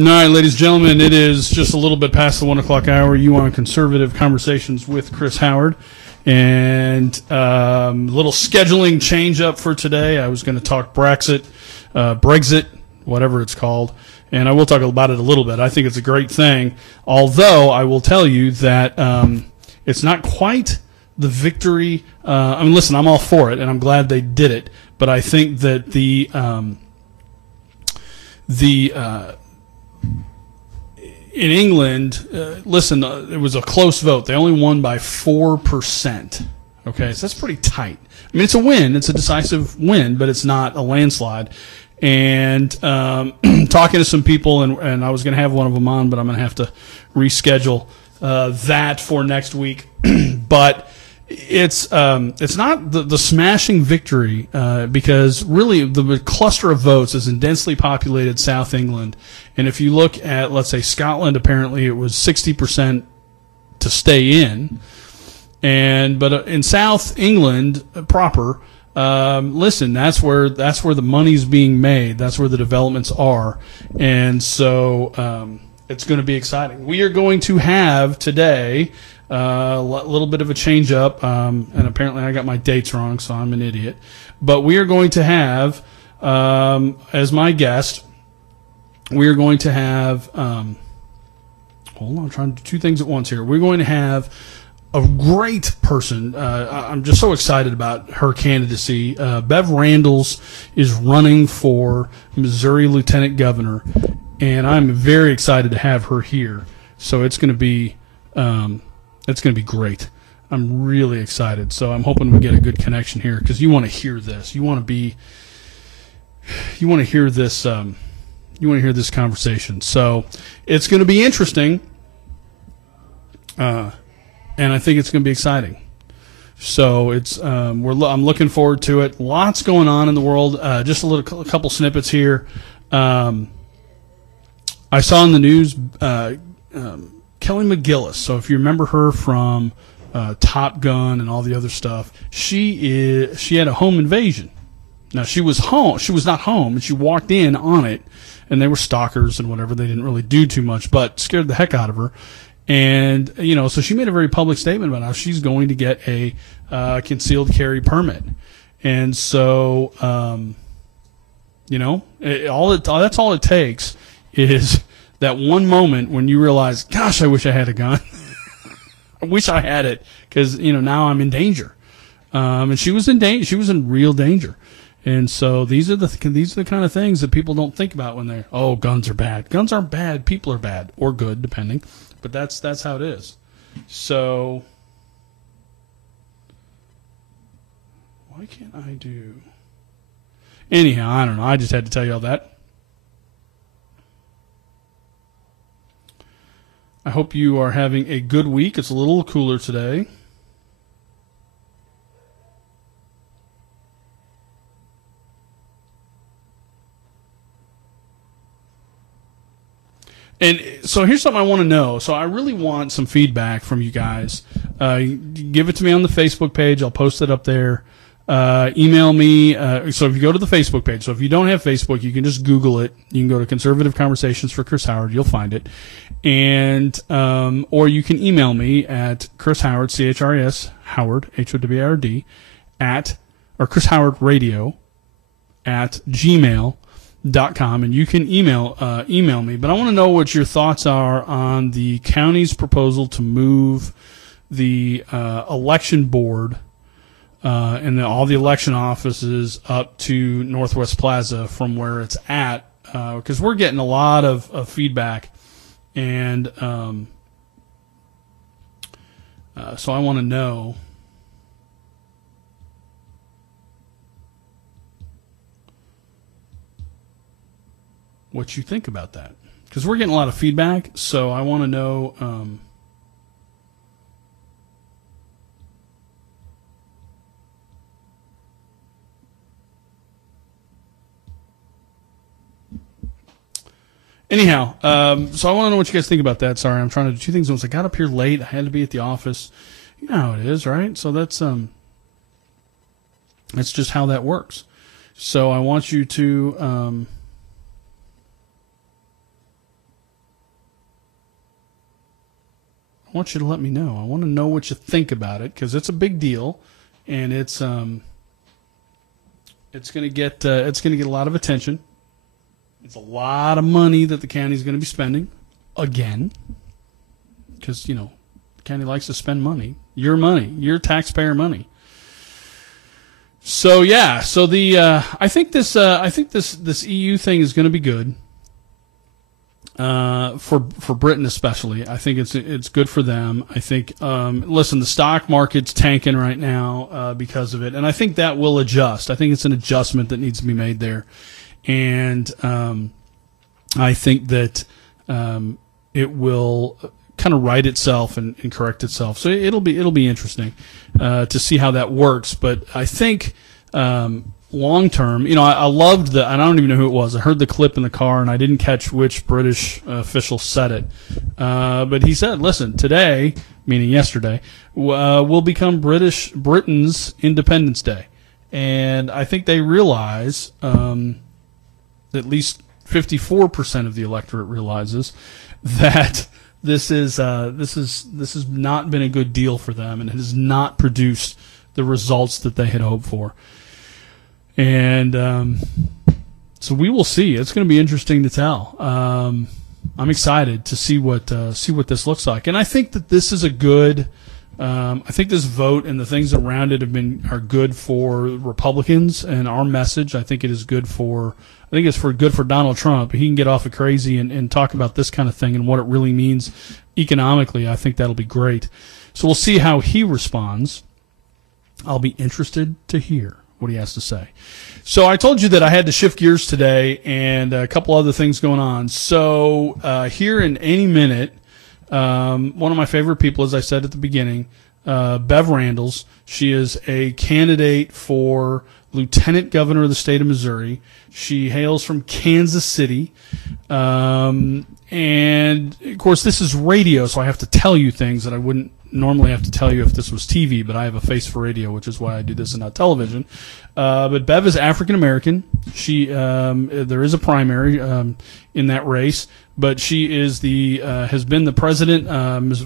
All right, ladies and gentlemen, it is just a little bit past the 1 o'clock hour. You on Conservative Conversations with Chris Howard. And little scheduling change up for today. I was going to talk Brexit, whatever it's called. And I will talk about it a little bit. I think it's a great thing. Although I will tell you that it's not quite the victory. Listen, I'm all for it, and I'm glad they did it. But I think that in England, listen, it was a close vote. They only won by 4%. Okay, so that's pretty tight. I mean, it's a win. It's a decisive win, but it's not a landslide. And talking to some people, and I was going to have one of them on, but I'm going to have to reschedule that for next week. But it's not the smashing victory because really the cluster of votes is in densely populated South England. And if you look at, let's say, Scotland, apparently it was 60% to stay in. But in South England proper, listen, that's where the money's being made. That's where the developments are. And so it's going to be exciting. We are going to have today a little bit of a change up, and apparently I got my dates wrong, so I'm an idiot. But we are going to have, as my guest, we are going to have, hold on, I'm trying to do two things at once here. We're going to have a great person. I'm just so excited about her candidacy. MoBevRandles is running for Missouri Lieutenant Governor, and I'm very excited to have her here. So it's going to be great. I'm really excited. So I'm hoping we get a good connection here because you want to hear this. You want to hear this. You want to hear this conversation. So it's going to be interesting. And I think it's going to be exciting. So I'm looking forward to it. Lots going on in the world. Just a couple snippets here. I saw in the news Kelly McGillis. So if you remember her from Top Gun and all the other stuff, she had a home invasion. Now she was home. She was not home, and she walked in on it, and they were stalkers and whatever. They didn't really do too much, but scared the heck out of her. And, so she made a very public statement about how she's going to get a concealed carry permit. And so, that's all it takes is that one moment when you realize, gosh, I wish I had a gun. I wish I had it because, now I'm in danger. And she was in danger. She was in real danger. And so these are the kind of things that people don't think about when they're, guns are bad. Guns aren't bad. People are bad or good, depending. But that's how it is. So why can't I do? Anyhow, I don't know. I just had to tell you all that. I hope you are having a good week. It's a little cooler today. And so here's something I want to know. So I really want some feedback from you guys. Give it to me on the Facebook page. I'll post it up there. Email me. So if you go to the Facebook page, so if you don't have Facebook, you can just Google it. You can go to Conservative Conversations for Chris Howard. You'll find it. And or you can email me at Chris Howard, CHRIS, Howard, HOWARD, or Chris Howard Radio at gmail.com, and you can email me. But I want to know what your thoughts are on the county's proposal to move the election board and all the election offices up to Northwest Plaza from where it's at, because we're getting a lot of feedback, and so I want to know what you think about that, because we're getting a lot of feedback. So I want to know. Anyhow, so I want to know what you guys think about that. Sorry, I'm trying to do two things. Once I got up here late, I had to be at the office. You know how it is, right? So that's just how that works. So I want you to I want you to let me know. I want to know what you think about it because it's a big deal, and it's going to get a lot of attention. It's a lot of money that the county's going to be spending again, because the county likes to spend money, your taxpayer money. So yeah, so I think this EU thing is going to be good. For Britain especially, I think it's good for them. I think listen, the stock market's tanking right now because of it, and I think that will adjust. I think it's an adjustment that needs to be made there, and I think that it will kind of right itself and correct itself. So it'll be interesting to see how that works. But I think long term, I loved I don't even know who it was. I heard the clip in the car, and I didn't catch which British official said it. But he said, listen, today, meaning yesterday, will become Britain's Independence Day. And I think they realize, at least 54% of the electorate realizes that this has not been a good deal for them, and it has not produced the results that they had hoped for. And so we will see. It's going to be interesting to tell. I'm excited to see what this looks like, and I think that this is a good. I think this vote and the things around it are good for Republicans and our message. I think it is good for. I think it's good for Donald Trump. He can get off of crazy and talk about this kind of thing and what it really means economically. I think that'll be great. So we'll see how he responds. I'll be interested to hear what he has to say. So I told you that I had to shift gears today, and a couple other things going on. So here in any minute, one of my favorite people, as I said at the beginning, MoBevRandles. She is a candidate for lieutenant governor of the state of Missouri. She hails from Kansas City. And, of course, this is radio, so I have to tell you things that I wouldn't normally have to tell you if this was TV, but I have a face for radio, which is why I do this and not television. But Bev is African American. She there is a primary in that race, but she is has been the president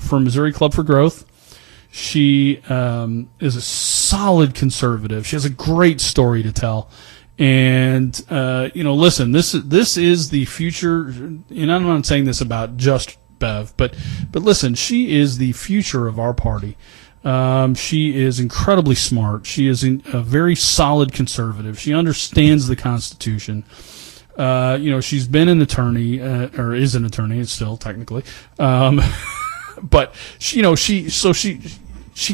for Missouri Club for Growth. She is a solid conservative. She has a great story to tell. And listen, this is the future. And I'm not saying this about just Bev, but listen, she is the future of our party. She is incredibly smart. She is a very solid conservative. She understands the Constitution. She's been an attorney, or is an attorney still technically. But she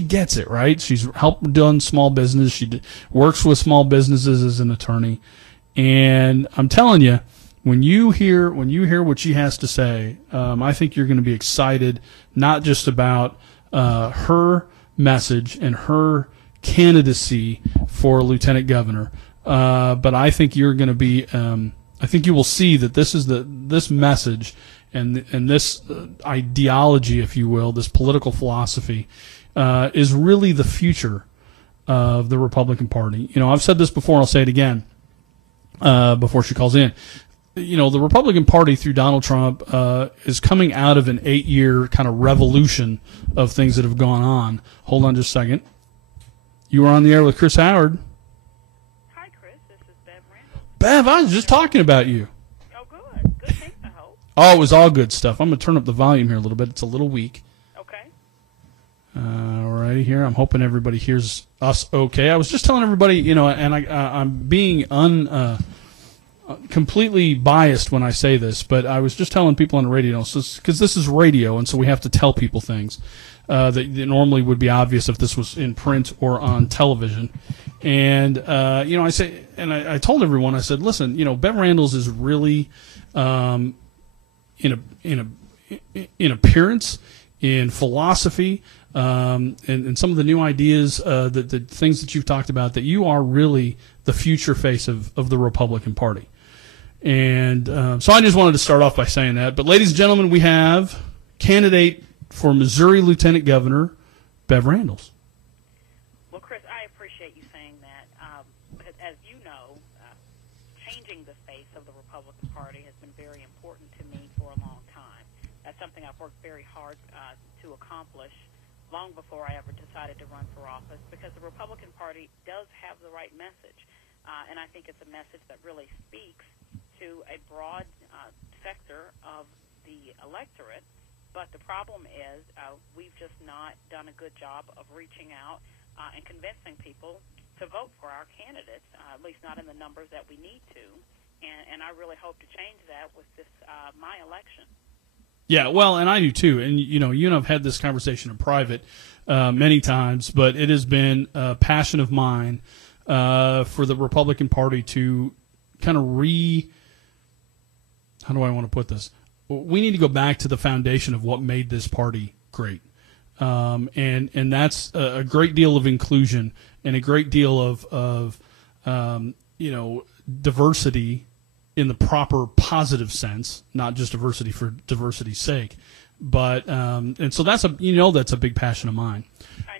gets it, right? She's done small business. She works with small businesses as an attorney. And I'm telling you, when you hear what she has to say, I think you're going to be excited, not just about her message and her candidacy for lieutenant governor, but I think you're going to be. I think you will see that this message and this ideology, if you will, this political philosophy, is really the future of the Republican Party. I've said this before, and I'll say it again before she calls in. The Republican Party through Donald Trump is coming out of an 8-year kind of revolution of things that have gone on. Hold on just a second. You are on the air with Chris Howard. Hi, Chris. This is Bev Randles. Bev, I was just talking about you. Oh, good. Good things, I hope. Oh, it was all good stuff. I'm going to turn up the volume here a little bit. It's a little weak. Okay. All righty here. I'm hoping everybody hears us okay. I was just telling everybody, and I'm being completely biased when I say this, but I was just telling people on the radio, because this is radio, and so we have to tell people things that normally would be obvious if this was in print or on television. And I say, and I told everyone, I said, listen, MoBevRandles is really in appearance, in philosophy, and some of the new ideas, the things that you've talked about, that you are really the future face of the Republican Party. And so I just wanted to start off by saying that. But ladies and gentlemen, we have candidate for Missouri Lieutenant Governor, MoBevRandles. Well, Chris, I appreciate you saying that. Because as you know, changing the face of the Republican Party has been very important to me for a long time. That's something I've worked very hard to accomplish long before I ever decided to run for office, because the Republican Party does have the right message. And I think it's a message that really speaks to a broad sector of the electorate. But the problem is we've just not done a good job of reaching out and convincing people to vote for our candidates, at least not in the numbers that we need to. And I really hope to change that with this my election. Yeah, well, and I do too. And, you and I have had this conversation in private many times, but it has been a passion of mine for the Republican Party to kind of how do I want to put this? We need to go back to the foundation of what made this party great. And that's a great deal of inclusion and a great deal of diversity in the proper positive sense, not just diversity for diversity's sake. But and so that's that's a big passion of mine. I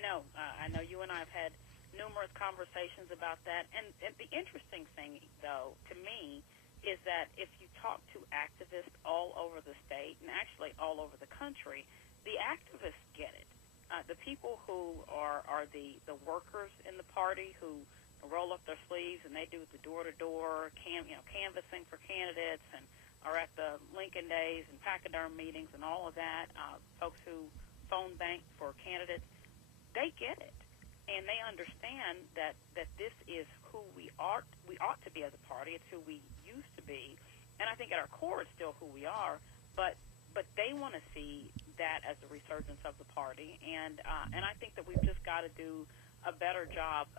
know you and I have had numerous conversations about that. And the interesting thing, though, to me, is that if you talk to activists all over the state and actually all over the country, the activists get it. The people who are the workers in the party who roll up their sleeves and they do the door-to-door canvassing for candidates and are at the Lincoln Days and pachyderm meetings and all of that, folks who phone bank for candidates, they get it. And they understand that this is who we ought to be as a party. It's who we used to be. And I think at our core it's still who we are. But they want to see that as a resurgence of the party. And I think that we've just got to do a better job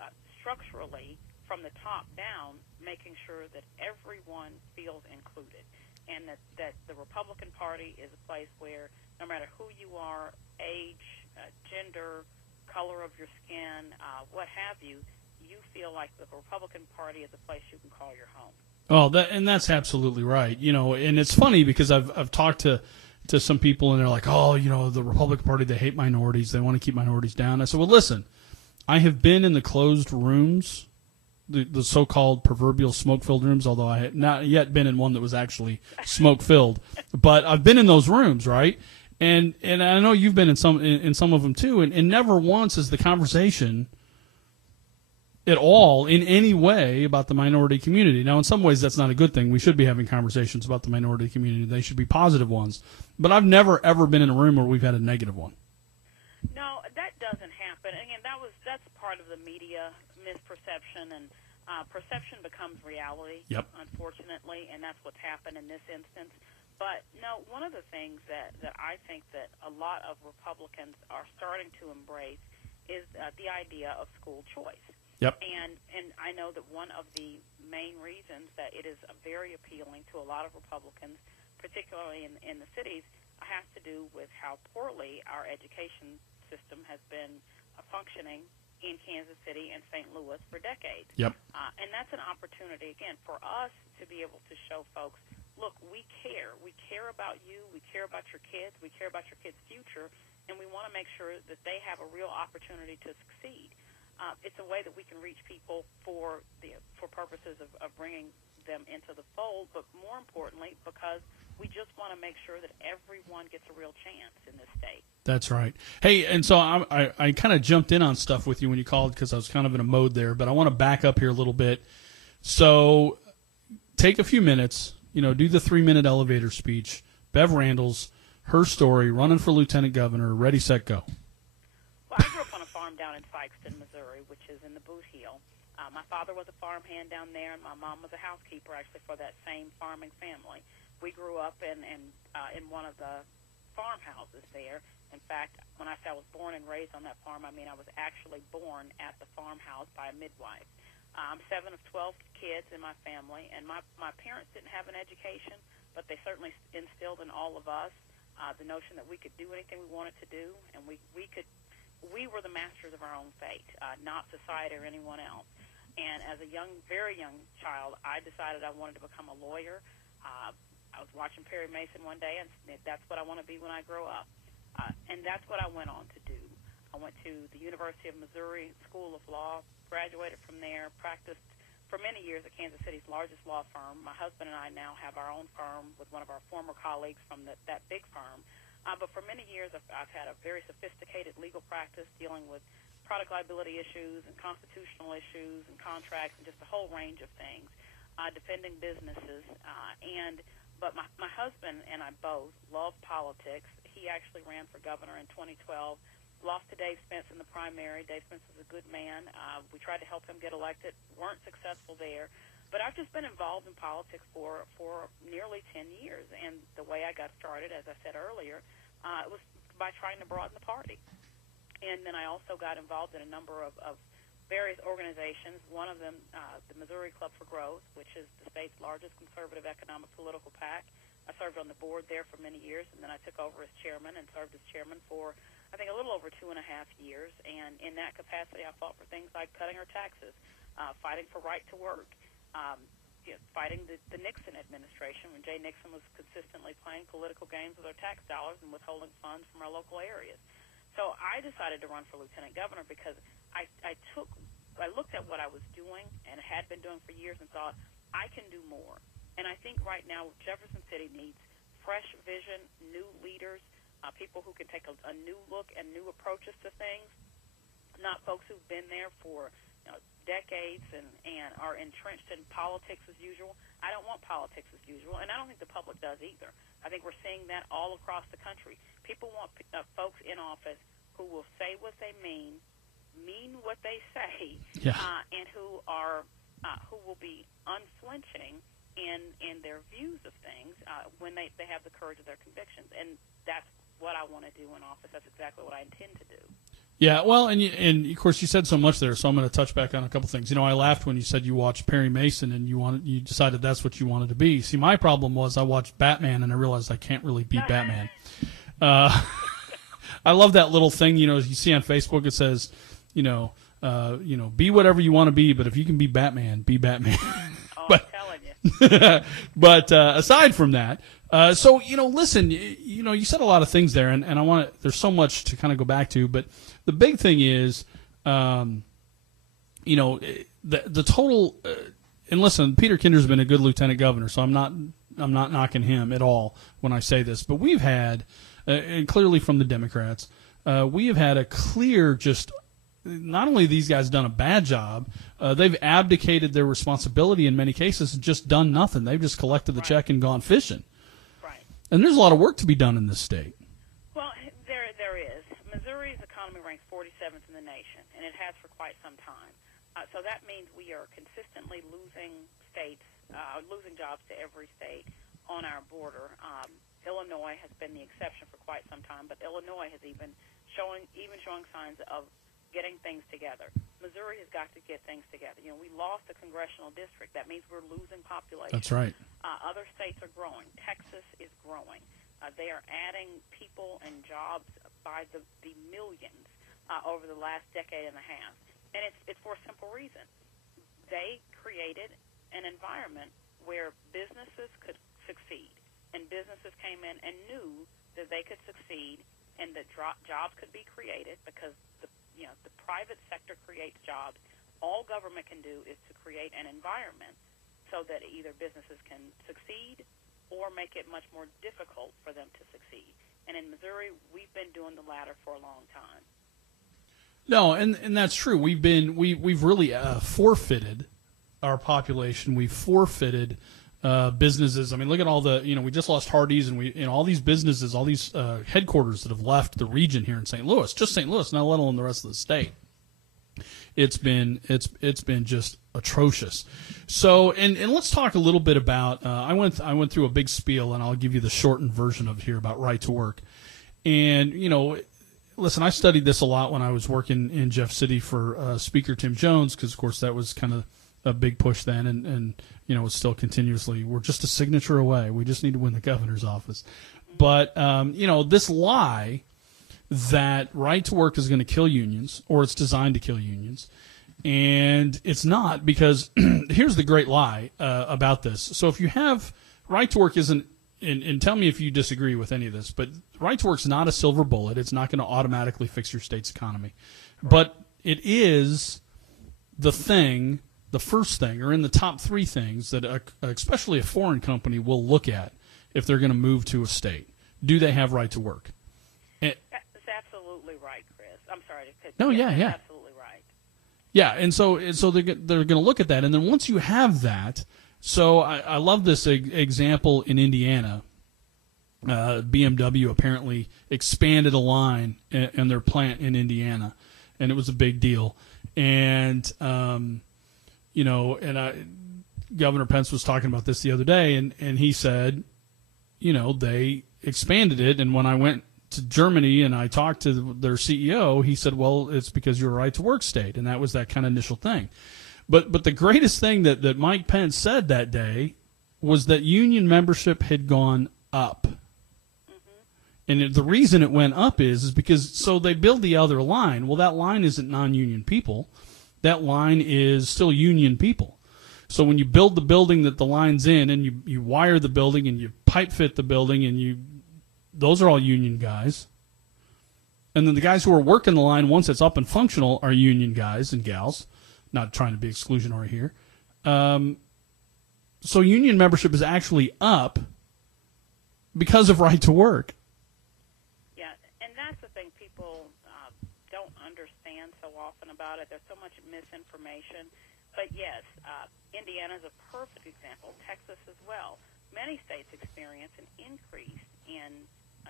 structurally from the top down, making sure that everyone feels included, and that the Republican Party is a place where no matter who you are, age, gender, color of your skin, what have you, you feel like the Republican Party is a place you can call your home. Oh, that's absolutely right. And it's funny because I've talked to some people and they're like, oh, the Republican Party, they hate minorities. They want to keep minorities down. I said, well, listen, I have been in the closed rooms, the so-called proverbial smoke-filled rooms, although I had not yet been in one that was actually smoke-filled. But I've been in those rooms, right? And I know you've been in some of them too, and never once is the conversation at all in any way about the minority community. Now, in some ways, that's not a good thing. We should be having conversations about the minority community. They should be positive ones. But I've never, ever been in a room where we've had a negative one. No, that doesn't happen. Again, that's part of the media misperception, and perception becomes reality, yep, unfortunately, and that's what's happened in this instance. But, no, one of the things that I think that a lot of Republicans are starting to embrace is the idea of school choice. Yep. And I know that one of the main reasons that it is very appealing to a lot of Republicans, particularly in the cities, has to do with how poorly our education system has been functioning in Kansas City and St. Louis for decades. Yep. And that's an opportunity, again, for us to be able to show folks, look, we care. We care about you. We care about your kids. We care about your kids' future. And we want to make sure that they have a real opportunity to succeed. It's a way that we can reach people for purposes of bringing them into the fold, but more importantly, because we just want to make sure that everyone gets a real chance in this state. That's right. Hey, and so I kind of jumped in on stuff with you when you called because I was kind of in a mode there, but I want to back up here a little bit. So take a few minutes, do the 3-minute elevator speech. Bev Randles, her story, running for lieutenant governor, ready, set, go. Well, I grew up on a farm down in Fikeston, Missouri, which is in the Boot Heel. My father was a farmhand down there, and my mom was a housekeeper, actually, for that same farming family. We grew up in one of the farmhouses there. In fact, when I say I was born and raised on that farm, I mean I was actually born at the farmhouse by a midwife. I'm 7 of 12 kids in my family, and my parents didn't have an education, but they certainly instilled in all of us the notion that we could do anything we wanted to do, and we were the masters of our own fate, not society or anyone else. And as a very young child, I decided I wanted to become a lawyer. I was watching Perry Mason one day, and that's what I want to be when I grow up. And that's what I went on to do. I went to the University of Missouri School of Law, graduated from there, practiced for many years at Kansas City's largest law firm. My husband and I now have our own firm with one of our former colleagues from that big firm. But for many years, I've had a very sophisticated legal practice dealing with product liability issues and constitutional issues and contracts and just a whole range of things, defending businesses. But my husband and I both love politics. He actually ran for governor in 2012. Lost to Dave Spence in the primary. Dave Spence is a good man. We tried to help him get elected. Weren't successful there. But I've just been involved in politics for nearly 10 years. And the way I got started, as I said earlier, it was by trying to broaden the party. And then I also got involved in a number of various organizations. One of them, the Missouri Club for Growth, which is the state's largest conservative economic political PAC. I served on the board there for many years, and then I took over as chairman and served as chairman for, I think, a little over 2.5 years. And in that capacity, I fought for things like cutting our taxes, fighting for right to work, fighting the Nixon administration when Jay Nixon was consistently playing political games with our tax dollars and withholding funds from our local areas. So I decided to run for lieutenant governor because I looked at what I was doing and had been doing for years and thought, I can do more. And I think right now Jefferson City needs fresh vision, new leaders, people who can take a new look and new approaches to things, not folks who've been there for decades and are entrenched in politics as usual. I don't want politics as usual, and I don't think the public does either. I think we're seeing that all across the country. People want folks in office who will say what they mean what they say, and who will be unflinching in their views of things when they have the courage of their convictions. And that's what I want to do in office. That's exactly what I intend to do. Yeah, well, and of course you said so much there, so I'm going to touch back on a couple things. I laughed when you said you watched Perry Mason and you decided that's what you wanted to be. See, my problem was I watched Batman and I realized I can't really be Batman. I love that little thing, you see on Facebook. It says, be whatever you want to be, but if you can be Batman, be Batman. Oh, I'm telling you. But aside from that, listen, you said a lot of things there, and there's so much to kind of go back to, but the big thing is, the total, and listen, Peter Kinder's been a good lieutenant governor, so I'm not knocking him at all when I say this, but we've had, and clearly from the Democrats, we have had a clear not only these guys done a bad job, they've abdicated their responsibility in many cases and just done nothing. They've just collected the check and gone fishing. Right. And there's a lot of work to be done in this state. Well, there is. Missouri's economy ranks 47th in the nation, and it has for quite some time. So that means we are consistently losing jobs to every state on our border. Illinois has been the exception for quite some time, but Illinois has even showing signs of getting things together. Missouri has got to get things together. We lost a congressional district. That means we're losing population. That's right. Other states are growing. Texas is growing. They are adding people and jobs by the millions over the last decade and a half. And it's for a simple reason. They created an environment where businesses could succeed, and businesses came in and knew that they could succeed and that jobs could be created because the private sector creates jobs. All government can do is to create an environment so that either businesses can succeed or make it much more difficult for them to succeed. And in Missouri, we've been doing the latter for a long time. No, and that's true. We've really forfeited our population. We've forfeited businesses. I mean, look at all the, we just lost Hardee's, and all these businesses, all these headquarters that have left the region here in St. Louis, just St. Louis, not let alone the rest of the state. It's been just atrocious. So, and let's talk a little bit about, I went through a big spiel, and I'll give you the shortened version of it here about right to work. And, listen, I studied this a lot when I was working in Jeff City for Speaker Tim Jones, because, of course, that was kind of a big push then, and it's still continuously, we're just a signature away. We just need to win the governor's office. But, this lie that right to work is going to kill unions, or it's designed to kill unions, and it's not, because here's the great lie about this. So if you have right to work isn't, and tell me if you disagree with any of this, but right to work is not a silver bullet. It's not going to automatically fix your state's economy. But it is the first thing, or in the top three things that especially a foreign company will look at if they're going to move to a state. do they have right to work? That's absolutely right, Chris. I'm sorry to cut No, you. yeah. Absolutely right. Yeah, and so they're going to look at that, and then once you have that, so I love this example in Indiana. BMW apparently expanded a line in their plant in Indiana, and it was a big deal. And Governor Pence was talking about this the other day, and he said, they expanded it, and when I went to Germany and I talked to their CEO, he said, well, it's because you're a right-to-work state, and that was that kind of initial thing. But the greatest thing that Mike Pence said that day was that union membership had gone up. And the reason it went up is because so they build the other line. Well, that line isn't non-union people. That line is still union people. So when you build the building that the line's in, and you wire the building and you pipe fit the building, and those are all union guys. And then the guys who are working the line once it's up and functional are union guys and gals. Not trying to be exclusionary here. So union membership is actually up because of right to work. About it. There's so much misinformation. But yes, Indiana is a perfect example. Texas as well. Many states experience an increase in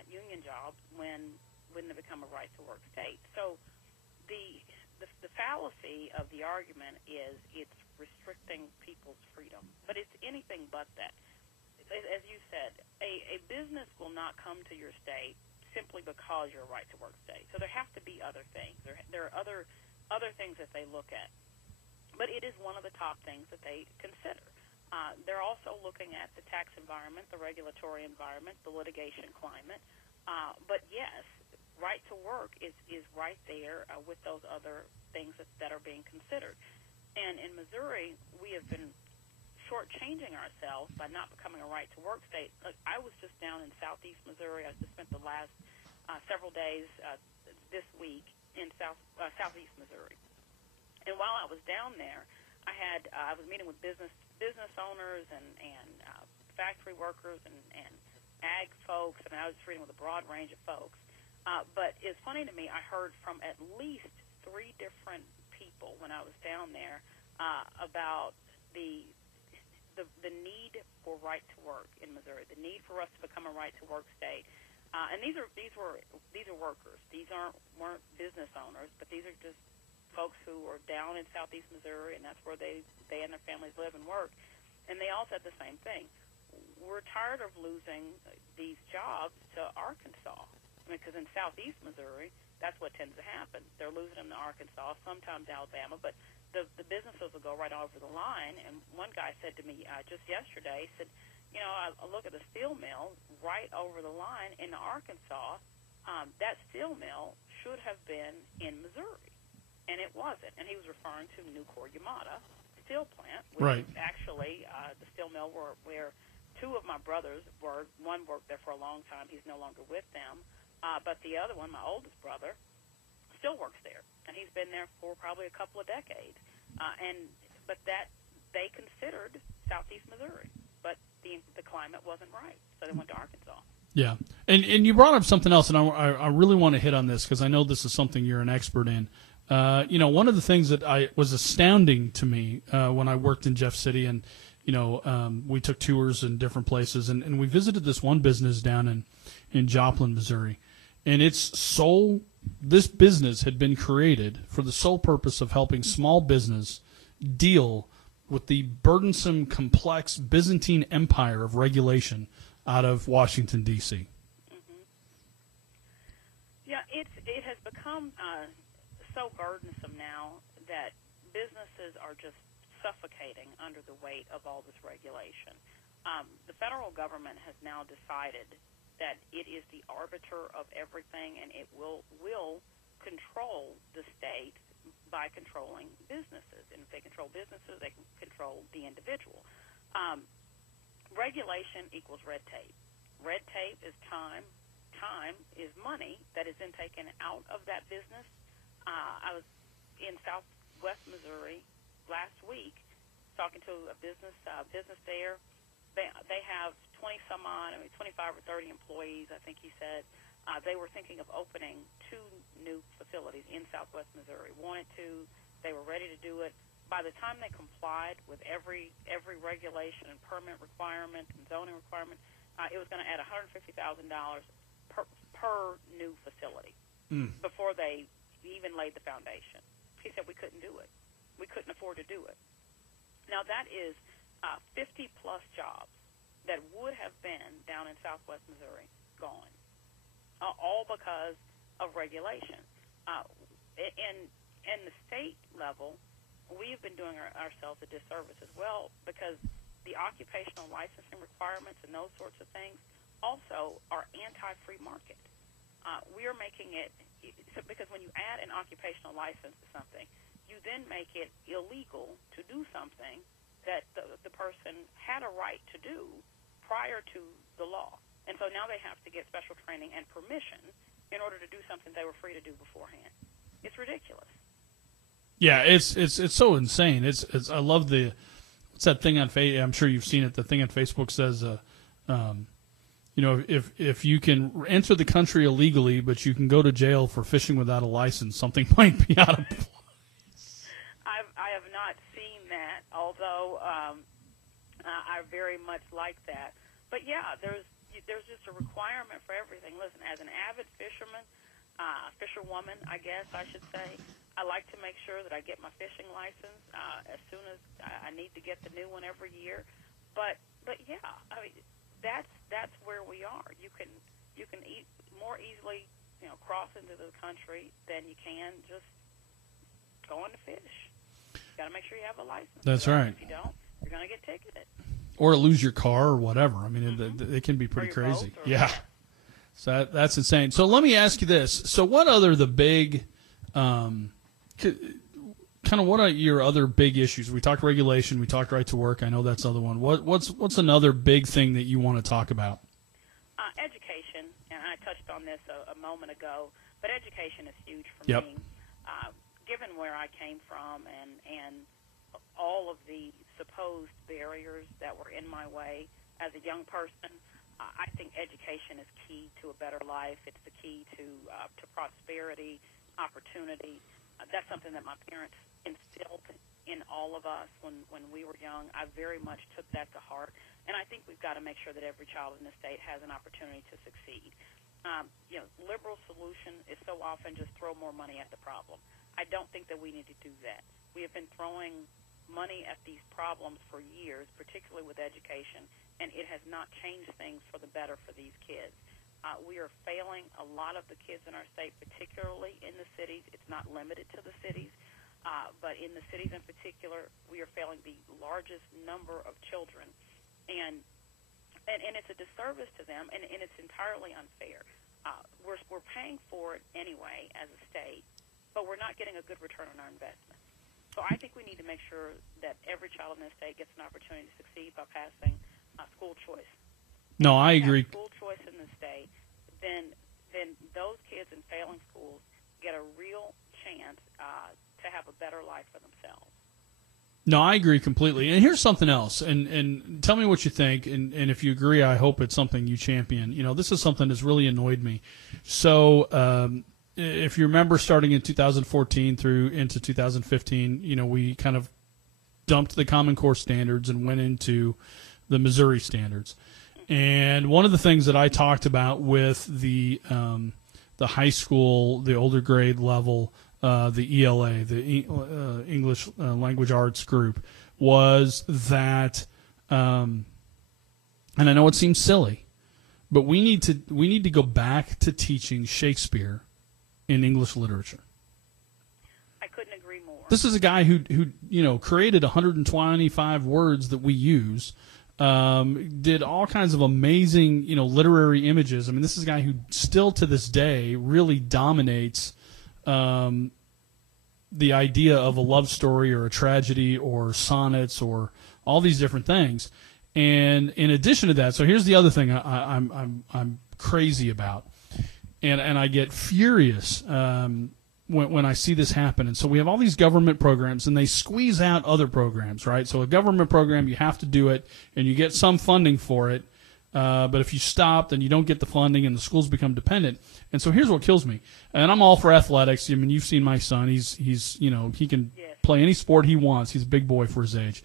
union jobs when they become a right-to-work state. So the fallacy of the argument is it's restricting people's freedom. But it's anything but that. As you said, a business will not come to your state simply because you're a right-to-work state. So there have to be other things. There are other things that they look at. But it is one of the top things that they consider. They're also looking at the tax environment, the regulatory environment, the litigation climate. But yes, right to work is right there with those other things that are being considered. And in Missouri, we have been shortchanging ourselves by not becoming a right-to-work state. I was just down in southeast Missouri. I just spent the last several days this week in southeast Missouri. And while I was down there, I was meeting with business owners and factory workers and ag folks. I was reading with a broad range of folks. But it's funny to me, I heard from at least 3 different people when I was down there about the need for right to work in Missouri, the need for us to become a right to work state. And these are workers. These weren't business owners, but these are just folks who are down in southeast Missouri, and that's where they and their families live and work. And they all said the same thing. We're tired of losing these jobs to Arkansas. Because in southeast Missouri, that's what tends to happen. They're losing them to Arkansas, sometimes Alabama, but the businesses will go right over the line. And one guy said to me just yesterday, he said, I look at the steel mill right over the line in Arkansas. That steel mill should have been in Missouri, and it wasn't. And he was referring to Nucor-Yamada steel plant, which is actually the steel mill where 2 of my brothers worked. One worked there for a long time. He's no longer with them. But the other one, my oldest brother, still works there, and he's been there for probably a couple of decades. But that they considered southeast Missouri, but the climate wasn't right, so they went to Arkansas. Yeah, and you brought up something else, and I really want to hit on this because I know this is something you're an expert in. One of the things that was astounding to me when I worked in Jeff City, and we took tours in different places, and we visited this one business down in Joplin, Missouri, and this business had been created for the sole purpose of helping small business deal with the burdensome, complex Byzantine empire of regulation out of Washington, D.C. Mm-hmm. Yeah, it has become so burdensome now that businesses are just suffocating under the weight of all this regulation. The federal government has now decided that it is the arbiter of everything, and it will control the state by controlling businesses. And if they control businesses, they can control the individual. Regulation equals red tape. Red tape is time. Time is money that is then taken out of that business. I was in southwest Missouri last week talking to a business there. They have some odd, 25 or 30 employees, I think he said. They were thinking of opening 2 new facilities in Southwest Missouri. Wanted to, they were ready to do it. By the time they complied with every regulation and permit requirement and zoning requirement, it was going to add $150,000 per new facility before they even laid the foundation. He said we couldn't do it. We couldn't afford to do it. Now that is 50-plus jobs that would have been down in Southwest Missouri gone, all because of regulation. In the state level, we've been doing ourselves a disservice as well, because the occupational licensing requirements and those sorts of things also are anti-free market. We are making it so, because when you add an occupational license to something, you then make it illegal to do something that the person had a right to do prior to the law. And so now they have to get special training and permission in order to do something they were free to do beforehand. It's ridiculous. Yeah, it's so insane. It's I love what's that thing on Facebook? I'm sure you've seen it. The thing on Facebook says, if you can enter the country illegally, but you can go to jail for fishing without a license, something might be out of place. I have not seen that, although I very much like that. But yeah, there's just a requirement for everything. Listen, as an avid fisherman, fisherwoman, I guess I should say, I like to make sure that I get my fishing license as soon as I need to get the new one every year. But yeah, I mean, that's where we are. You can more easily cross into the country than you can just going to fish. You got to make sure you have a license. That's right. If you don't, you're going to get ticketed. Or lose your car or whatever. I mean, it can be pretty crazy. Yeah. So that's insane. So let me ask you this. So what other the big, kind of what are your other big issues? We talked regulation. We talked right to work. I know that's the other one. What's another big thing that you want to talk about? Education, and I touched on this a moment ago, but education is huge for Yep. me. Given where I came from and all of the supposed barriers that were in my way as a young person, I think education is key to a better life. It's the key to prosperity, opportunity. That's something that my parents instilled in all of us when we were young. I very much took that to heart, and I think we've got to make sure that every child in the state has an opportunity to succeed. Liberal solution is so often just throw more money at the problem. I don't think that we need to do that. We have been throwing money at these problems for years, particularly with education, and it has not changed things for the better for these kids. We are failing a lot of the kids in our state, particularly in the cities. It's not limited to the cities, but in the cities in particular, we are failing the largest number of children, and it's a disservice to them, and it's entirely unfair. We're paying for it anyway as a state, but we're not getting a good return on our investment. So I think we need to make sure that every child in this state gets an opportunity to succeed by passing school choice. No, I agree. School choice in the state, then those kids in failing schools get a real chance to have a better life for themselves. No, I agree completely. And here's something else, and tell me what you think, and if you agree, I hope it's something you champion. This is something that's really annoyed me. So if you remember, starting in 2014 through into 2015, we kind of dumped the Common Core standards and went into the Missouri standards. And one of the things that I talked about with the high school, the older grade level, the ELA, the English Language Arts group, was that, and I know it seems silly, but we need to go back to teaching Shakespeare in English literature. I couldn't agree more. This is a guy who created 125 words that we use. Did all kinds of amazing, literary images. I mean, this is a guy who still to this day really dominates the idea of a love story or a tragedy or sonnets or all these different things. And in addition to that, so here's the other thing I'm crazy about, and I get furious when I see this happen. And so we have all these government programs, and they squeeze out other programs, right? So a government program, you have to do it, and you get some funding for it. But if you stop, then you don't get the funding, and the schools become dependent. And so here's what kills me. And I'm all for athletics. I mean, you've seen my son. He's he can play any sport he wants. He's a big boy for his age.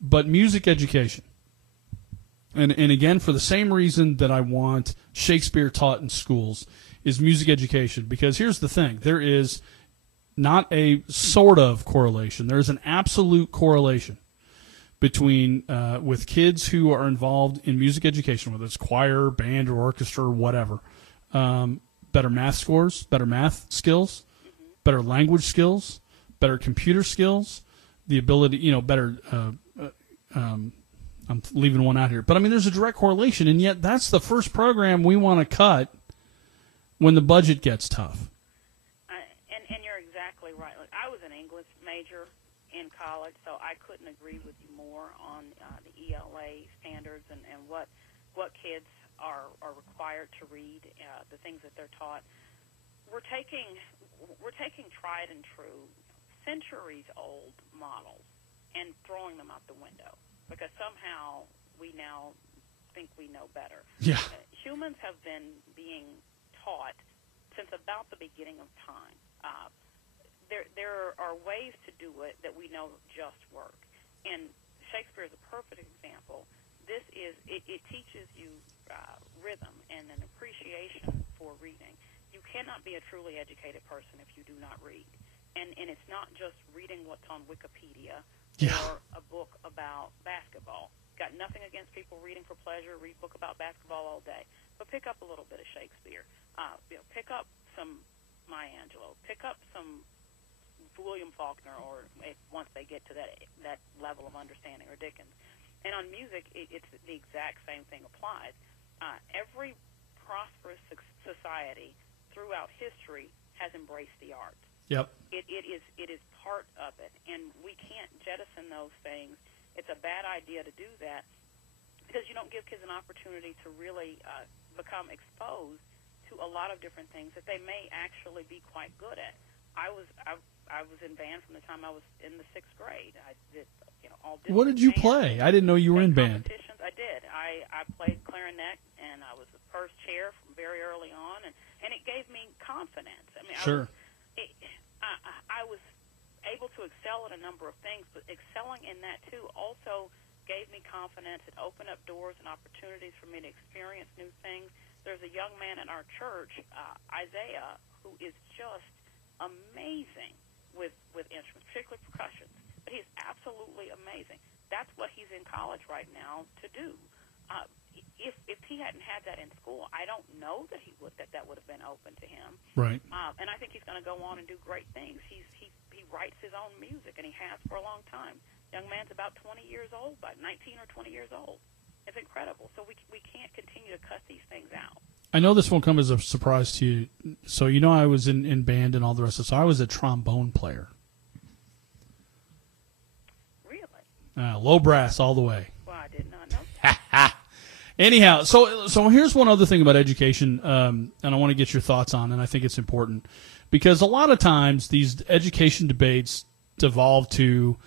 But music education. And again, for the same reason that I want Shakespeare taught in schools, is music education. Because here's the thing. There is not a sort of correlation. There is an absolute correlation between with kids who are involved in music education, whether it's choir, band, or orchestra, or whatever. Better math scores, better math skills, better language skills, better computer skills, the ability, better. I'm leaving one out here, but I mean, there's a direct correlation, and yet that's the first program we want to cut when the budget gets tough. And you're exactly right. Like, I was an English major in college, so I couldn't agree with you more on the ELA standards and what kids are required to read, the things that they're taught. We're taking tried and true, centuries old models and throwing them out the window because somehow we now think we know better. Yeah. Humans have been being taught since about the beginning of time. There are ways to do it that we know just work. And Shakespeare is a perfect example. It teaches you rhythm and an appreciation for reading. You cannot be a truly educated person if you do not read. And it's not just reading what's on Wikipedia or a book about basketball. Got nothing against people reading for pleasure, read a book about basketball all day. But pick up a little bit of Shakespeare. Pick up some Maya Angelou. Pick up some William Faulkner, or once they get to that level of understanding, or Dickens. And on music, it's the exact same thing applies. Every prosperous society throughout history has embraced the arts. Yep. It is part of it, and we can't jettison those things. It's a bad idea to do that because you don't give kids an opportunity to really become exposed to a lot of different things that they may actually be quite good at. I was in band from the time I was in the 6th grade. I did all. What did you play? I didn't know you were in band. Competitions. I did. I played clarinet, and I was the first chair from very early on, and it gave me confidence. I mean, sure. I was able to excel at a number of things, but excelling in that too also gave me confidence. It opened up doors and opportunities for me to experience new things. There's a young man in our church, Isaiah, who is just amazing with instruments, particularly percussion. But he's absolutely amazing. That's what he's in college right now to do. If he hadn't had that in school, I don't know that that would have been open to him. Right. And I think he's going to go on and do great things. He writes his own music, and he has for a long time. Young man's about 20 years old, about 19 or 20 years old. It's incredible. So we can't continue to cut these things out. I know this won't come as a surprise to you. So I was in band and all the rest of it. So I was a trombone player. Really? Low brass all the way. Well, I did not know. Anyhow, so here's one other thing about education, and I want to get your thoughts on, and I think it's important, because a lot of times these education debates devolve to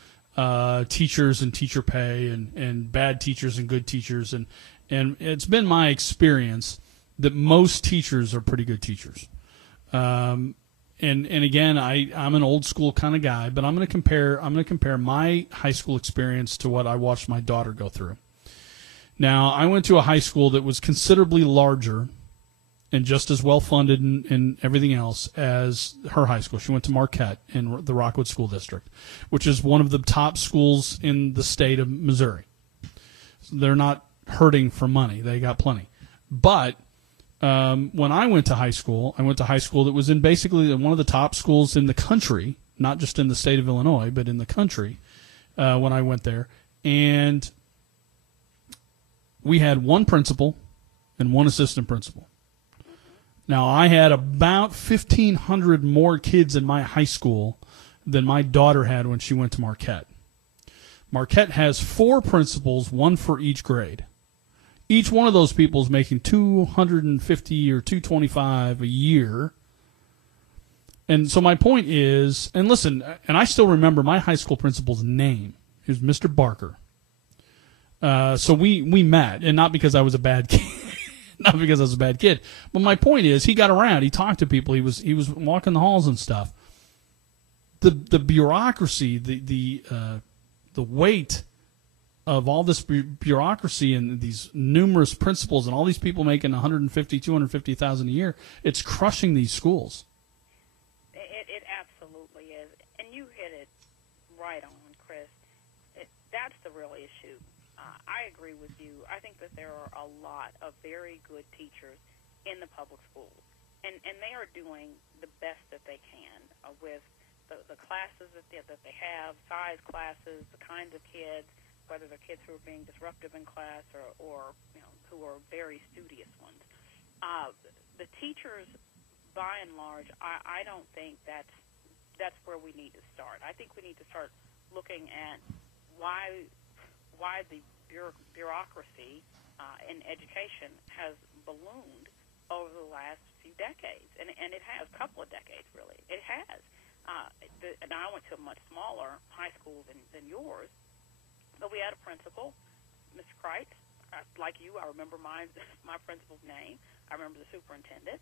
teachers and teacher pay and bad teachers and good teachers, and it's been my experience that most teachers are pretty good teachers. And again, I'm an old school kind of guy, but I'm going to compare my high school experience to what I watched my daughter go through. Now, I went to a high school that was considerably larger and just as well funded and everything else as her high school. She went to Marquette in the Rockwood School District, which is one of the top schools in the state of Missouri. So they're not hurting for money. They got plenty. But when I went to high school that was in basically one of the top schools in the country, not just in the state of Illinois, but in the country when I went there. And we had one principal and one assistant principal. Now, I had about 1,500 more kids in my high school than my daughter had when she went to Marquette. Marquette has 4 principals, one for each grade. Each one of those people is making $250 or $225 a year. And so my point is, and listen, and I still remember my high school principal's name. He was Mr. Barker. So we met, and not because I was a bad kid. Not because I was a bad kid. But my point is, he got around. He talked to people. He was walking the halls and stuff. The bureaucracy, the weight of all this bureaucracy and these numerous principals and all these people making $150,000-$250,000 a year, it's crushing these schools. It absolutely is. And you hit it right on, Chris. That's the real issue. I agree with you. I think that there are a lot of very good teachers in the public schools, and they are doing the best that they can with the classes that they have, size classes, the kinds of kids, whether they're kids who are being disruptive in class or who are very studious ones. The teachers, by and large, I don't think that's where we need to start. I think we need to start looking at why the bureaucracy in education has ballooned over the last few decades, and it has a couple of decades, really. It has. And I went to a much smaller high school than yours, but we had a principal, Mr. Kreitz. Like you, I remember my principal's name. I remember the superintendent.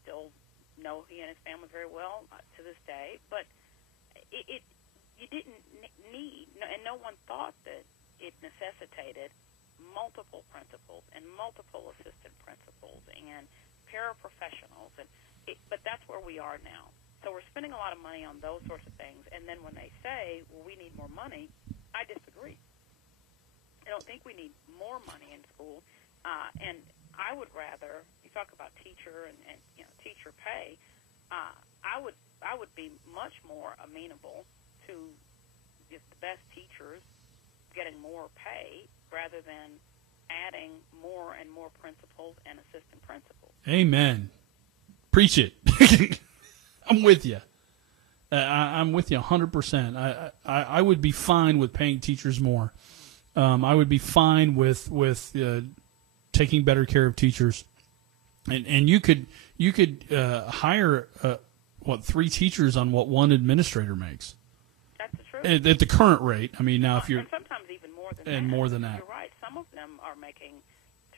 Still know he and his family very well to this day. But you didn't need, and no one thought that it necessitated multiple principals and multiple assistant principals and paraprofessionals. But that's where we are now. So we're spending a lot of money on those sorts of things. And then when they say, well, we need more money, I disagree. I don't think we need more money in school. And I would rather, you talk about teacher and teacher pay, I would be much more amenable to the best teachers getting more pay rather than adding more and more principals and assistant principals. Amen. Preach it. I'm with you. I'm with you 100%. I would be fine with paying teachers more. I would be fine with taking better care of teachers. And you could hire 3 teachers on what one administrator makes. That's the truth. At the current rate. I mean, now if you're and sometimes even more than that. And more than that. You're right. Some of them are making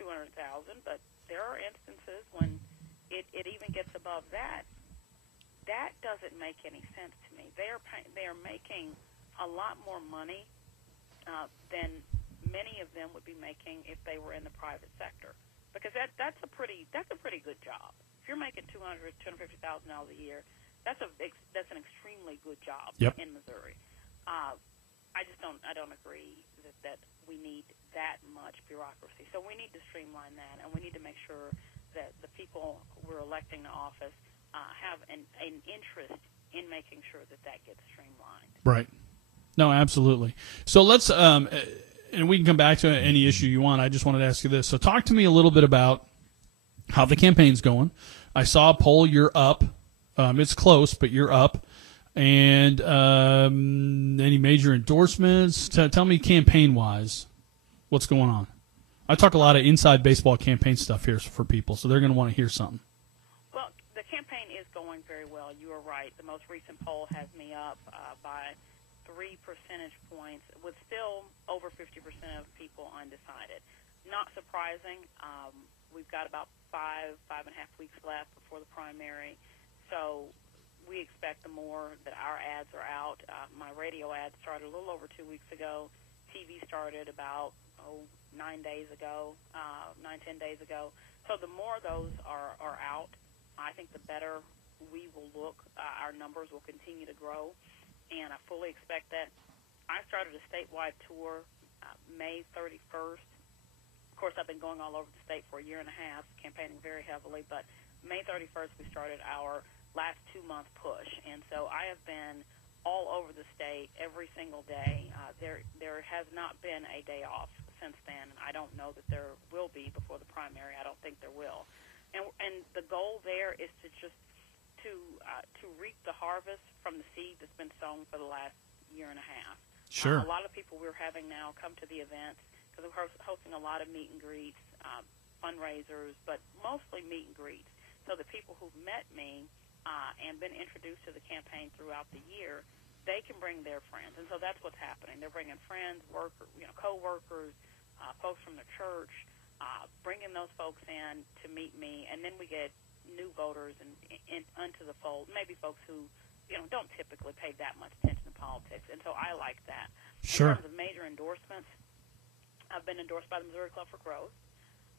$200,000, but there are instances when it even gets above that. That doesn't make any sense to me. They are making a lot more money than many of them would be making if they were in the private sector, because that's a pretty good job. If you're making $250,000 a year, that's an extremely good job. Yep. In Missouri. I don't agree that we need that much bureaucracy. So we need to streamline that, and we need to make sure that the people we're electing to office have an interest in making sure that gets streamlined. Right. No, absolutely. So let's, and we can come back to any issue you want. I just wanted to ask you this. So talk to me a little bit about how the campaign's going. I saw a poll. You're up. It's close, but you're up. And any major endorsements? Tell me campaign-wise what's going on. I talk a lot of inside baseball campaign stuff here for people, so they're going to want to hear something. Well, the campaign is going very well. You are right. The most recent poll has me up by 3 percentage points, with still over 50% of people undecided. Not surprising. We've got about 5.5 weeks left before the primary, so we expect the more that our ads are out. My radio ad started a little over 2 weeks ago. TV started about 10 days ago. So the more those are out, I think the better we will look. Our numbers will continue to grow, and I fully expect that. I started a statewide tour May 31st. Of course, I've been going all over the state for a year and a half, campaigning very heavily, but May 31st we started our last 2-month push, and so I have been all over the state every single day. There has not been a day off since then. I don't know that there will be before the primary. I don't think there will. And the goal there is to just to reap the harvest from the seed that's been sown for the last year and a half. Sure. A lot of people we're having now come to the events because we're hosting a lot of meet and greets, fundraisers, but mostly meet and greets. So the people who've met me and been introduced to the campaign throughout the year, they can bring their friends, and so that's what's happening. They're bringing friends, co-workers, folks from the church, bringing those folks in to meet me, and then we get new voters and onto the fold, maybe folks who don't typically pay that much attention to politics, and so I like that. Sure. In terms of major endorsements, I've been endorsed by the Missouri Club for Growth,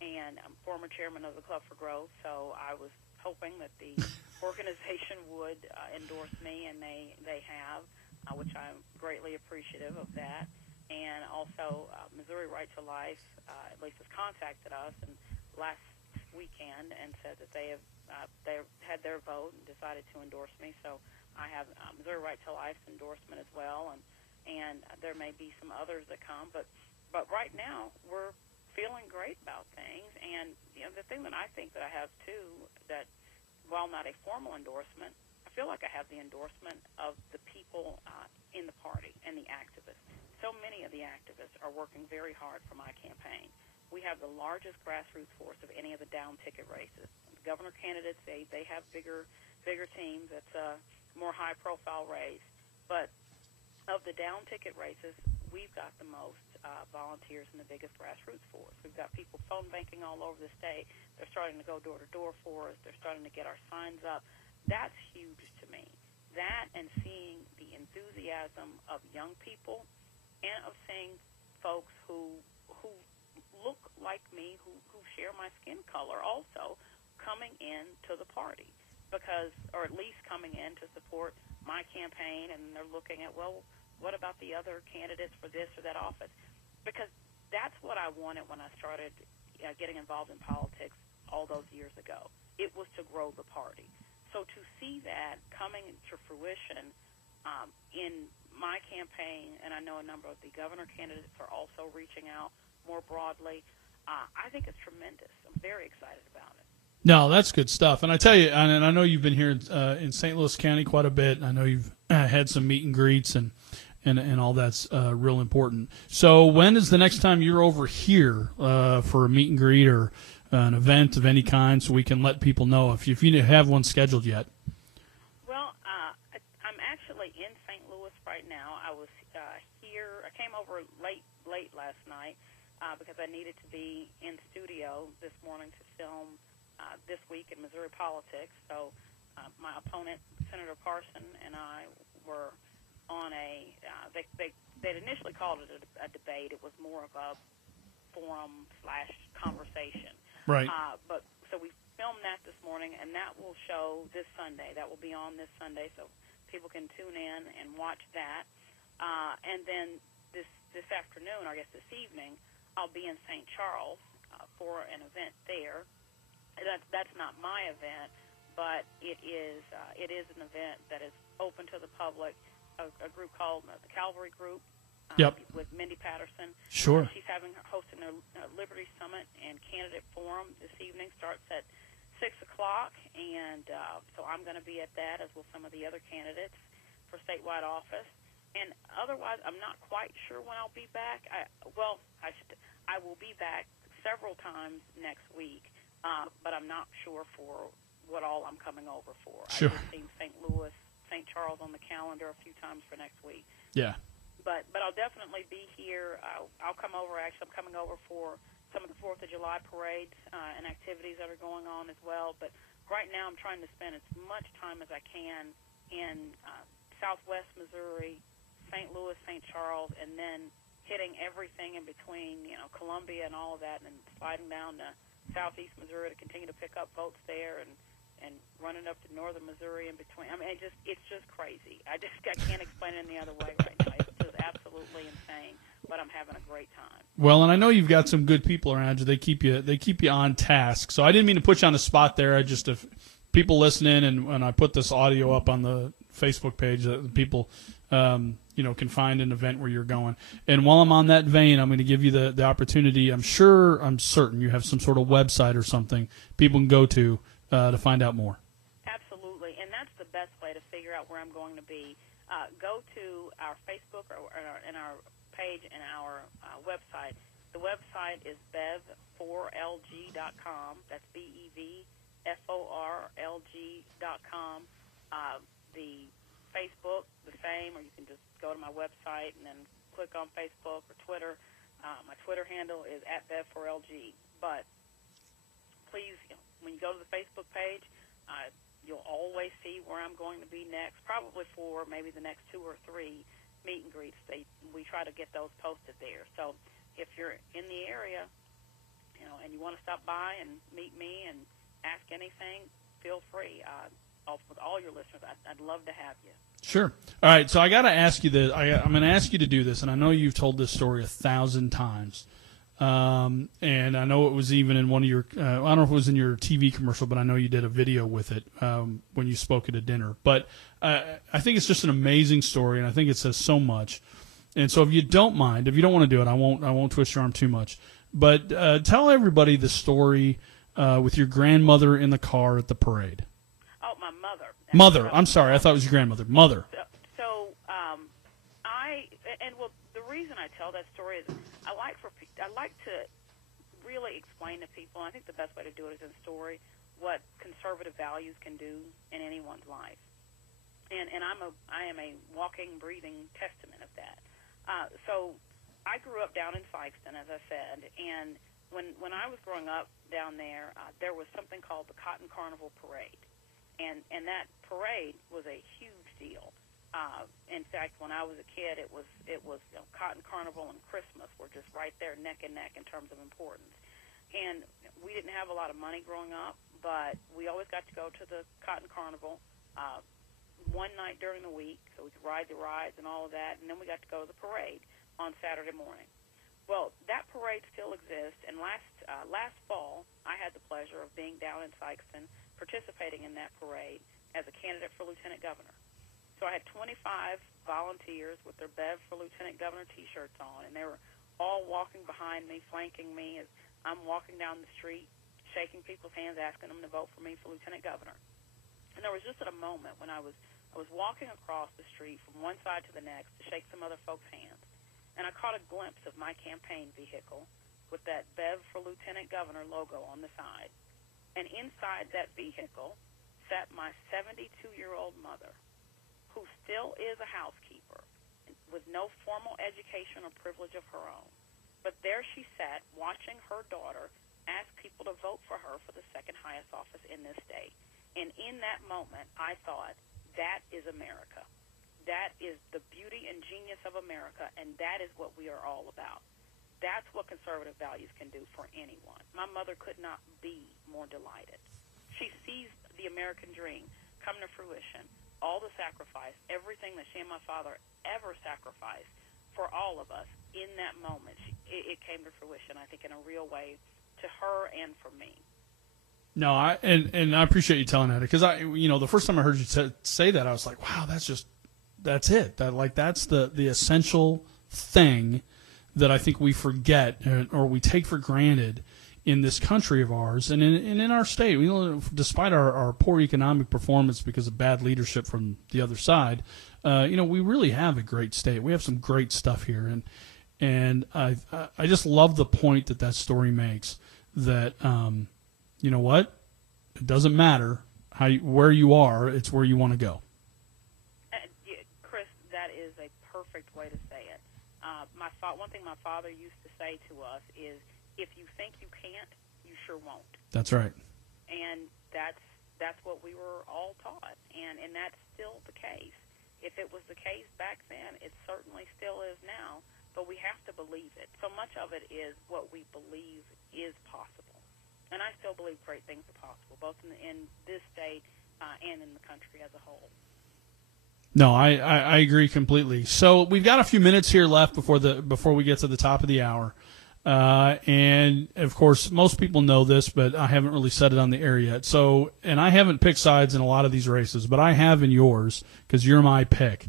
and I'm former chairman of the Club for Growth, so I was hoping that the organization would endorse me, and they have, which I'm greatly appreciative of that. And also, Missouri Right to Life, at least has contacted us and last weekend and said that they had their vote and decided to endorse me. So I have Missouri Right to Life's endorsement as well, and there may be some others that come. But right now, we're feeling great about things. And the thing that I think that I have too, that while not a formal endorsement, I feel like I have the endorsement of the people in the party and the activists. So many of the activists are working very hard for my campaign. We have the largest grassroots force of any of the down ticket races. The governor candidates, they have bigger teams. It's a more high-profile race. But of the down ticket races, we've got the most volunteers and the biggest grassroots force. We've got people phone banking all over the state. They're starting to go door-to-door for us. They're starting to get our signs up. That's huge to me. That and seeing the enthusiasm of young people and of seeing folks who look like me, who share my skin color also, coming in to the party, or at least coming in to support my campaign, and they're looking at, well, what about the other candidates for this or that office? Because that's what I wanted when I started getting involved in politics all those years ago. It was to grow the party. So to see that coming to fruition in my campaign, and I know a number of the governor candidates are also reaching out more broadly, I think it's tremendous. I'm very excited about it. No, that's good stuff. And I tell you, and I know you've been here in St. Louis County quite a bit. I know you've had some meet and greets and all that's real important. So when is the next time you're over here for a meet and greet or an event of any kind, so we can let people know if you have one scheduled yet? Well, I'm actually in St. Louis right now. I was here. I came over late last night because I needed to be in studio this morning to film This Week in Missouri Politics. So my opponent, Senator Carson, and I were on they'd initially called it a debate. It was more of a forum/conversation. Right. But so we filmed that this morning, and that will show this Sunday. That will be on this Sunday, so people can tune in and watch that. And then this afternoon, or I guess this evening, I'll be in St. Charles for an event there. That's not my event, but it is an event that is open to the public. A group called the Calvary Group. Yep. With Mindy Patterson. Sure. She's hosting a Liberty Summit and Candidate Forum this evening. Starts at 6 o'clock, and so I'm going to be at that, as will some of the other candidates for statewide office. And otherwise, I'm not quite sure when I'll be back. I will be back several times next week, but I'm not sure for what all I'm coming over for. Sure. I've seen St. Louis, St. Charles on the calendar a few times for next week. Yeah. But I'll definitely be here. I'll come over. Actually, I'm coming over for some of the 4th of July parades and activities that are going on as well. But right now I'm trying to spend as much time as I can in southwest Missouri, St. Louis, St. Charles, and then hitting everything in between, Columbia and all of that, and then sliding down to southeast Missouri to continue to pick up votes there and running up to northern Missouri in between. I mean, it's just crazy. I can't explain it any other way right now. It's just absolutely insane, but I'm having a great time. Well, and I know you've got some good people around you. They keep you on task. So I didn't mean to put you on the spot there. If people listening, and when I put this audio up on the Facebook page, people can find an event where you're going. And while I'm on that vein, I'm going to give you the opportunity. I'm certain you have some sort of website or something people can go to find out more. Absolutely, and that's the best way to figure out where I'm going to be. Go to our Facebook and our page and our website. The website is bev4lg.com. That's BEVFORLG.com. The Facebook, the same, or you can just go to my website and then click on Facebook or Twitter. My Twitter handle is @BevForLG. But please, when you go to the Facebook page, you'll always see where I'm going to be next, probably for maybe the next 2 or 3 meet and greets. We try to get those posted there. So if you're in the area, and you want to stop by and meet me and ask anything, feel free. With all your listeners, I'd love to have you. Sure. All right, so I got to ask you this. I'm going to ask you to do this, and I know you've told this story 1,000 times. And I know it was even in one of your I don't know if it was in your TV commercial, but I know you did a video with it when you spoke at a dinner. But I think it's just an amazing story, and I think it says so much. And so if you don't mind, if you don't want to do it, I won't twist your arm too much. But tell everybody the story with your grandmother in the car at the parade. Oh, my mother. Mother. I'm sorry. I thought it was your grandmother. Mother. The reason I tell that story is I like to really explain to people, and I think the best way to do it is in story, what conservative values can do in anyone's life. And I am a walking, breathing testament of that. So I grew up down in Fikeston, as I said, and when I was growing up down there, there was something called the Cotton Carnival Parade, and that parade was a huge deal. In fact, when I was a kid, it was Cotton Carnival and Christmas were just right there neck and neck in terms of importance. And we didn't have a lot of money growing up, but we always got to go to the Cotton Carnival one night during the week, so we could ride the rides and all of that, and then we got to go to the parade on Saturday morning. Well, that parade still exists, and last fall, I had the pleasure of being down in Fikeston participating in that parade as a candidate for lieutenant governor. So I had 25 volunteers with their Bev for Lieutenant Governor T-shirts on, and they were all walking behind me, flanking me as I'm walking down the street, shaking people's hands, asking them to vote for me for Lieutenant Governor. And there was just at a moment when I was walking across the street from one side to the next to shake some other folks' hands, and I caught a glimpse of my campaign vehicle with that Bev for Lieutenant Governor logo on the side. And inside that vehicle sat my 72-year-old mother, who still is a housekeeper with no formal education or privilege of her own. But there she sat watching her daughter ask people to vote for her for the second highest office in this state. And in that moment, I thought, that is America. That is the beauty and genius of America, and that is what we are all about. That's what conservative values can do for anyone. My mother could not be more delighted. She sees the American dream come to fruition, all the sacrifice, everything that she and my father ever sacrificed for all of us in that moment. It came to fruition, I think, in a real way to her and for me. No, I appreciate you telling that, because the first time I heard you say that, I was like, wow, that's it. That's the essential thing that I think we forget or we take for granted in this country of ours and in our state. Despite our poor economic performance because of bad leadership from the other side, we really have a great state. We have some great stuff here, and I just love the point that story makes, that you know what, it doesn't matter where you are, it's where you want to go. Chris, that is a perfect way to say it. One thing my father used to say to us is, if you think you can't, you sure won't. That's right. And that's what we were all taught, and that's still the case. If it was the case back then, it certainly still is now, but we have to believe it. So much of it is what we believe is possible. And I still believe great things are possible, both in this state and in the country as a whole. No, I agree completely. So we've got a few minutes here left before we get to the top of the hour. And of course, most people know this, but I haven't really said it on the air yet. So, and I haven't picked sides in a lot of these races, but I have in yours, because you're my pick.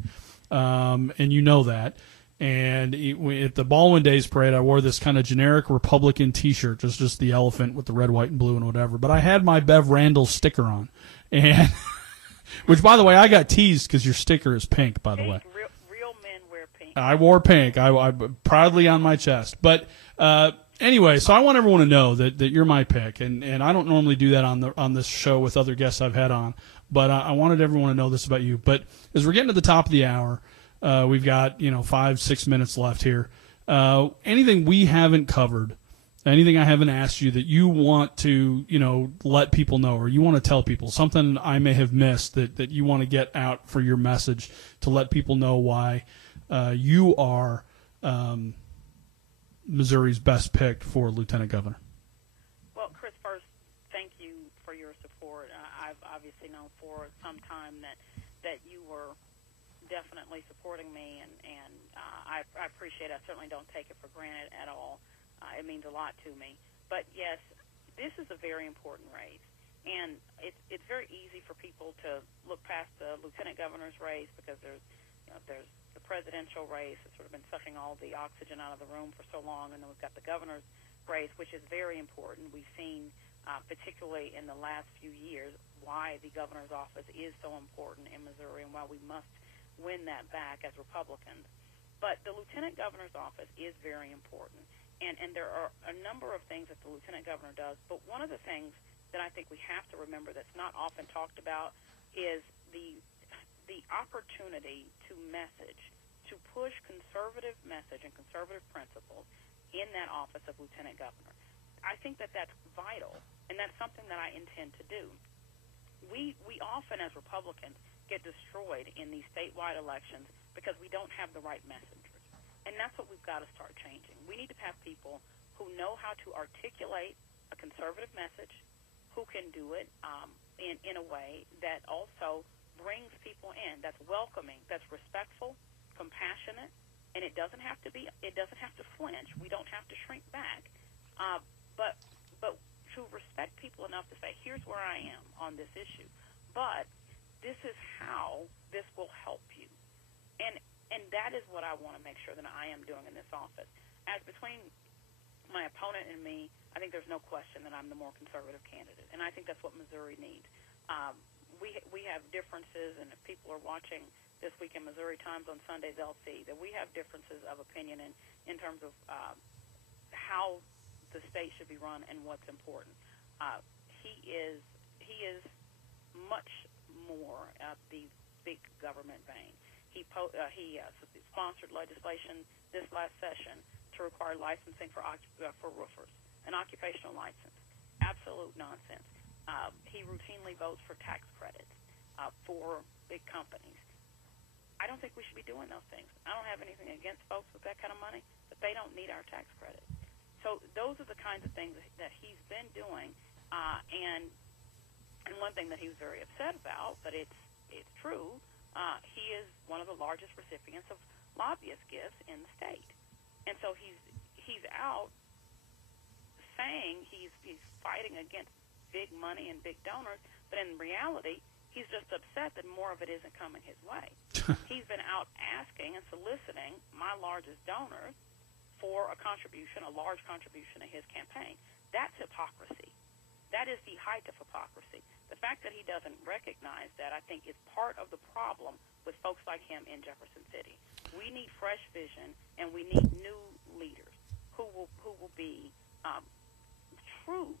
And you know that. And at the Baldwin Days parade, I wore this kind of generic Republican T-shirt, just the elephant with the red, white, and blue and whatever. But I had my BevRandles sticker on, and which, by the way, I got teased because your sticker is pink. By the way, real men wear pink. I wore pink. I proudly on my chest. But anyway, so I want everyone to know that you're my pick, and I don't normally do that on this show with other guests I've had on, but I wanted everyone to know this about you. But as we're getting to the top of the hour, we've got 5-6 minutes left here. Anything we haven't covered, anything I haven't asked you that you want to let people know, or you want to tell people, something I may have missed that you want to get out for your message to let people know why you are Missouri's best pick for lieutenant governor. Well, Chris, first, thank you for your support. I've obviously known for some time that you were definitely supporting me, and I appreciate it. I certainly don't take it for granted at all. It means a lot to me. But, yes, this is a very important race, and it's very easy for people to look past the lieutenant governor's race because there's the presidential race that's sort of been sucking all the oxygen out of the room for so long, and then we've got the governor's race, which is very important. We've seen, particularly in the last few years, why the governor's office is so important in Missouri and why we must win that back as Republicans. But the lieutenant governor's office is very important, and there are a number of things that the lieutenant governor does, but one of the things that I think we have to remember that's not often talked about is the opportunity to message, to push conservative message and conservative principles in that office of lieutenant governor. I think that that's vital, and that's something that I intend to do. We often, as Republicans, get destroyed in these statewide elections because we don't have the right messengers, and that's what we've got to start changing. We need to have people who know how to articulate a conservative message, who can do it in a way that also brings people in, that's welcoming, that's respectful, compassionate, and it doesn't have to flinch. We don't have to shrink back, but to respect people enough to say, here's where I am on this issue, but this is how this will help you, and that is what I want to make sure that I am doing in this office. As between my opponent and me, I think there's no question that I'm the more conservative candidate, and I think that's what Missouri needs. We have differences, and if people are watching this week in Missouri Times on Sunday, they'll see that we have differences of opinion in terms of how the state should be run and what's important. He is much more at the big government vein. He sponsored legislation this last session to require licensing for roofers, an occupational license. Absolute nonsense. He routinely votes for tax credits for big companies. I don't think we should be doing those things. I don't have anything against folks with that kind of money, but they don't need our tax credit. So those are the kinds of things that he's been doing, and one thing that he was very upset about, but it's true, he is one of the largest recipients of lobbyist gifts in the state. And so he's out saying he's fighting against big money and big donors, but in reality, he's just upset that more of it isn't coming his way. He's been out asking and soliciting my largest donors for a large contribution to his campaign. That's hypocrisy. That is the height of hypocrisy. The fact that he doesn't recognize that, I think, is part of the problem with folks like him in Jefferson City. We need fresh vision, and we need new leaders who will be true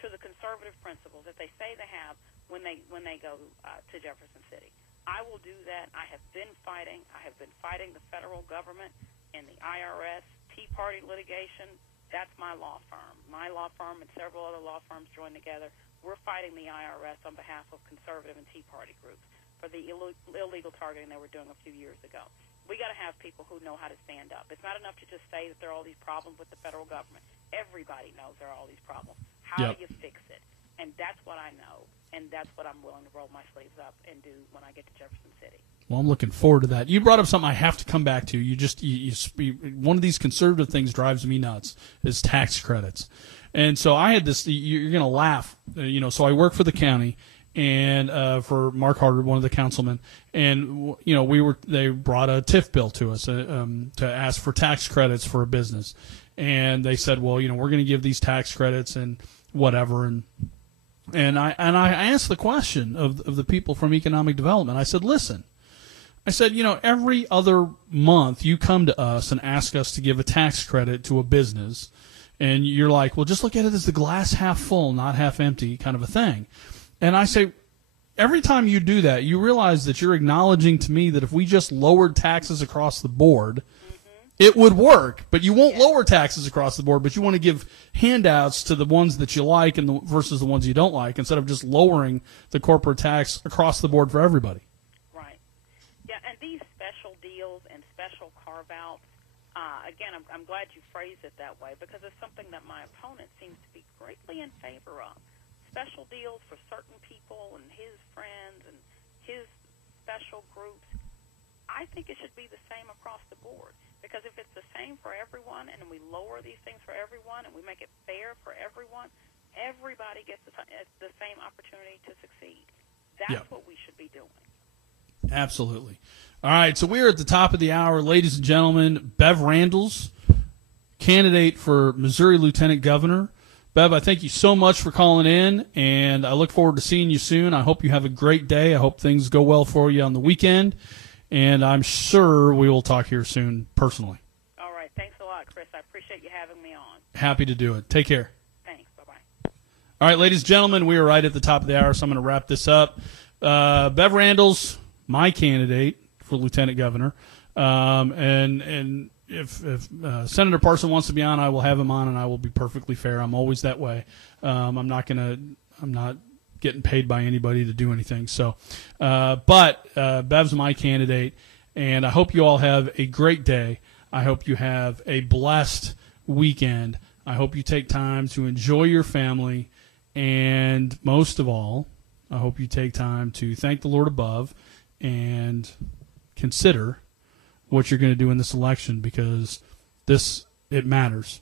to the conservative principles that they say they have when they go to Jefferson City. I will do that. I have been fighting. I have been fighting the federal government and the IRS, Tea Party litigation. That's my law firm. My law firm and several other law firms joined together. We're fighting the IRS on behalf of conservative and Tea Party groups for the illegal targeting they were doing a few years ago. We got to have people who know how to stand up. It's not enough to just say that there are all these problems with the federal government. Everybody knows there are all these problems. How do you fix it? And that's what I know, and that's what I'm willing to roll my sleeves up and do when I get to Jefferson City. Well, I'm looking forward to that. You brought up something I have to come back to. One of these conservative things drives me nuts is tax credits. And so I had this, you're going to laugh, so I work for the county and for Mark Harder, one of the councilmen, and they brought a TIF bill to us to ask for tax credits for a business. And they said, well, we're going to give these tax credits and whatever, and I asked the question of the people from economic development. I said, listen, every other month you come to us and ask us to give a tax credit to a business, And you're like, well, just look at it as the glass half full, not half empty kind of a thing. And I say, every time you do that, you realize that you're acknowledging to me that if we just lowered taxes across the board, it would work. But you won't lower taxes across the board, but you want to give handouts to the ones that you like and versus the ones you don't like, instead of just lowering the corporate tax across the board for everybody. Right. Yeah, and these special deals and special carve-outs, again, I'm glad you phrased it that way, because it's something that my opponent seems to be greatly in favor of. Special deals for certain people and his friends and his special groups. I think it should be the same across the board, because if it's the same for everyone and we lower these things for everyone and we make it fair for everyone, everybody gets the same opportunity to succeed. That's what we should be doing. Absolutely. All right, so we're at the top of the hour, ladies and gentlemen. Bev Randles, candidate for Missouri Lieutenant Governor. Bev, I thank you so much for calling in, and I look forward to seeing you soon. I hope you have a great day. I hope things go well for you on the weekend, and I'm sure we will talk here soon personally. All right. Thanks a lot, Chris. I appreciate you having me on. Happy to do it. Take care. Thanks. Bye-bye. All right, ladies and gentlemen, we are right at the top of the hour, so I'm going to wrap this up. Bev Randles, my candidate for Lieutenant Governor, and if Senator Parson wants to be on, I will have him on, and I will be perfectly fair. I'm always that way. I'm not getting paid by anybody to do anything. So, but Bev's my candidate, and I hope you all have a great day. I hope you have a blessed weekend. I hope you take time to enjoy your family, and most of all, I hope you take time to thank the Lord above and consider what you're going to do in this election, because it matters.